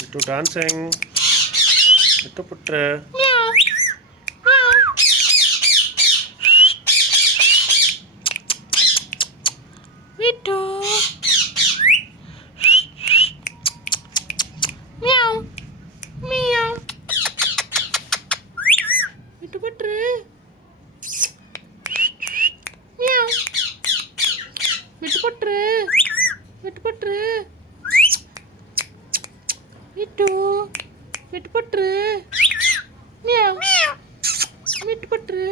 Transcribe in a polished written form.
Vittu dancing. Vittu putru. Vittu. Meow. Meow. Vittu putru. Meow. Vittu putru. Vittu putru. Vittu. Vittu putru. Meow. Vittu putru.